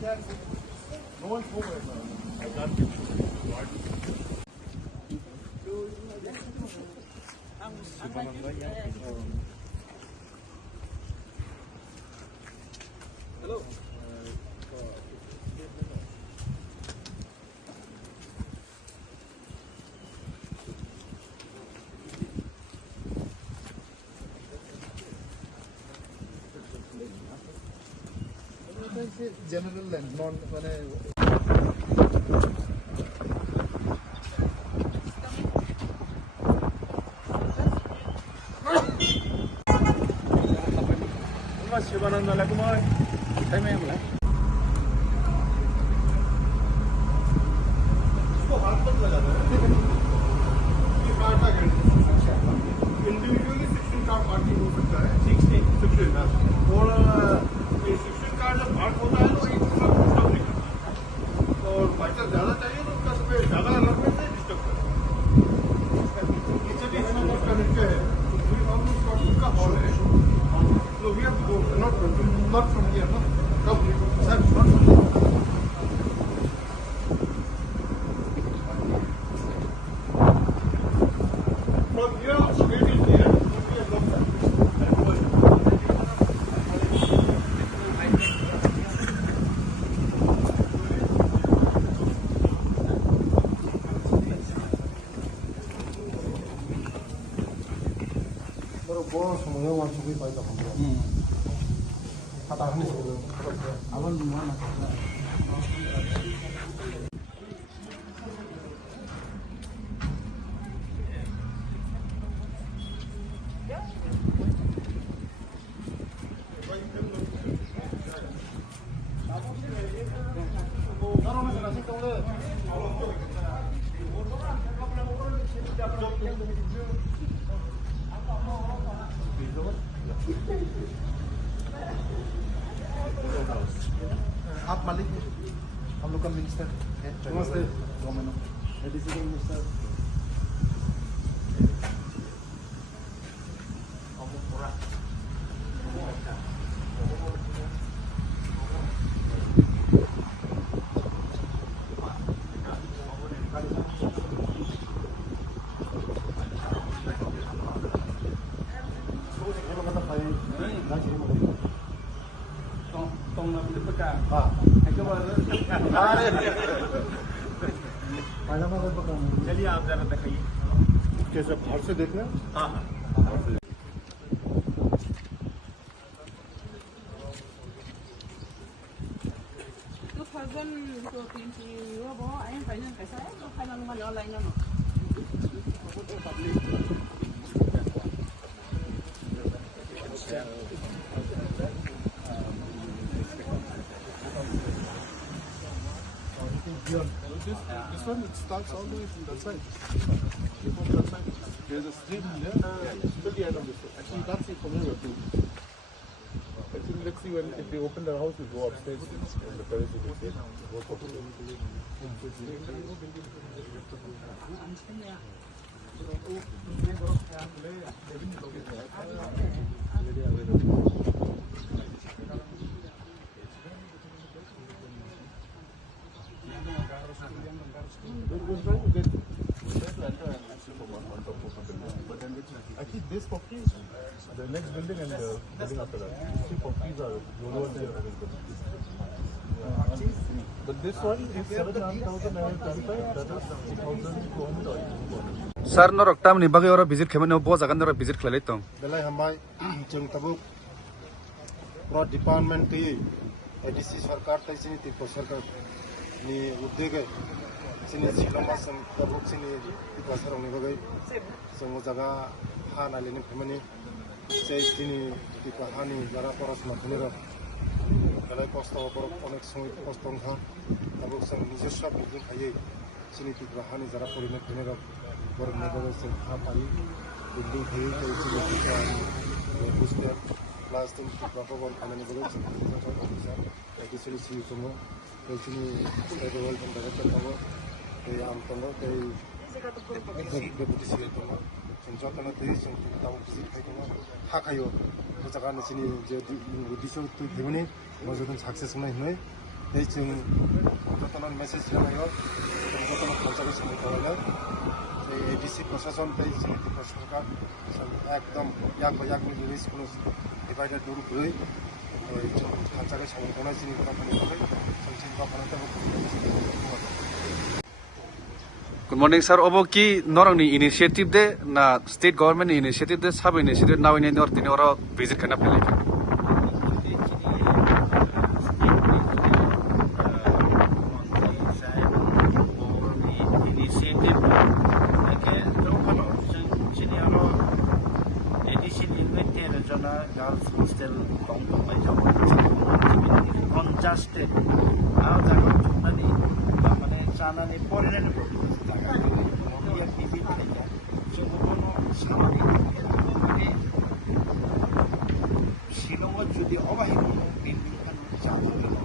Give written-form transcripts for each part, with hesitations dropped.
No one's home right now. I can't get you. Hello. General and non Shivananda Kumar. Hey, ma'am. इसको हाथ तक लगा दो। ये कार्ड का इंडिविजुअली 16 कार्ड पार्टी हो सकता है। 16 ना। और ये 16 कार्ड जब पार्ट होता है तो एक दूसरा डिस्टर्ब नहीं करता। और बाइकर ज़्यादा चाहिए तो उसका उसमें ज़्यादा अलग में से डिस्टर्ब करता है। नीचे भी उसका नीचे है। तो पूरी मामले का हॉल है। No, we have to go, not from here, no? Come, sir, not from here. From here, straight in here, we have come back. आप मालिक हम लोग का मिनिस्टर है। नमस्ते मिनिस्टर चलिए आप जरा दिखाइए कैसे बाहर से देख रहे हैं। हाँ हाँ This one, it starts all the way from that side. From that side. There's a stream here. Till the end of this one. Actually, you can't see from here too. Actually, let's see when if they open the house, we go upstairs. And the terrace will be there. Actually, this property, the next building and the building after that. Three properties are lower there. But this one is 7,925. That is 6,200. Sir, no roktam ni bagay ora visit khemen no boza kan ora visit khlele tong. Belai hamai jeng tabuk pro department ti ADC sarkar tai sini Tiprasa sarkar ni uddege sini Shillong masam tabuk sini Tiprasa rong ni bagai semua jaga han alini kemani sei sini Tiprasa ni jara poros matnira belai kosto por onek sumi kostong ha tabuk sang নিজস্ব building haye sini Tiprasa ni jara porimet kemera borok ni bagai sing ha pari building haye tai sini Hostel plus thing Tiprasa bor kemani bagai sing officer tai sini sini semua tai sini state level kan director tawo tai am tawo tai deputy CEO tawo Tongjaknai tai sing tawo visit kai tawo ha kayo jaga ni sini je audition tu demone mojodun success nai noi এই जों যতন message লাগাयो যতन खनसाखौ सोंखायो এই ADC प्रशासन তাই जों त्रिपुरा सरकार जों एकदम याकनि रिलिज কোনো डिवाइड दुरु ब्रै जों खनसाखौ सोंखानाय जोंनि खामानि थाखाय जों चिन्ता खालामनो Good morning, sir. Obo ki norang ni initiative de na state government ni initiative de sab initiative now in or tini ora visit kana pele. Girls hostel Tongjaknai Tongjaknai Jaga Chunani Mane Chanani Foreign Jaga Mondia visit so ono samani mane Shillong jodi obahi kono building kan jaba gelo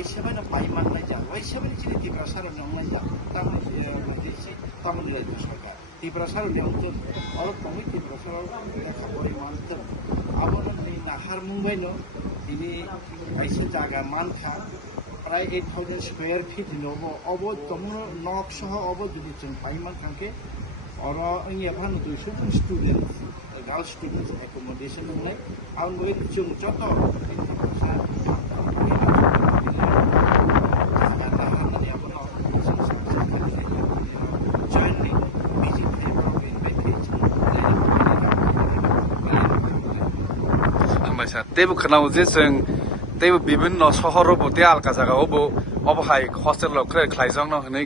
Y7 paiman nai ja Y7 chini Tiprasa ro nai ja tamil सरकार Tiprasa ro nai aro Tangwi Tiprasa ro khabori manter abona ni nahar mumbai no ini aisa jaga Naikha প্রায় 8000 square feet নব অব তমন নক সহ অব যদি जों পাইমান কাকে অর ইয়াফান 200 স্টুডেন্ট গার্ল স্টুডেন্ট অ্যাকোমোডেশন হলাই আউ নই जों যত Tebu khanau je जों tebu bibinno sohor bo te alka jaga obo hai hostel lo khlai jong no hne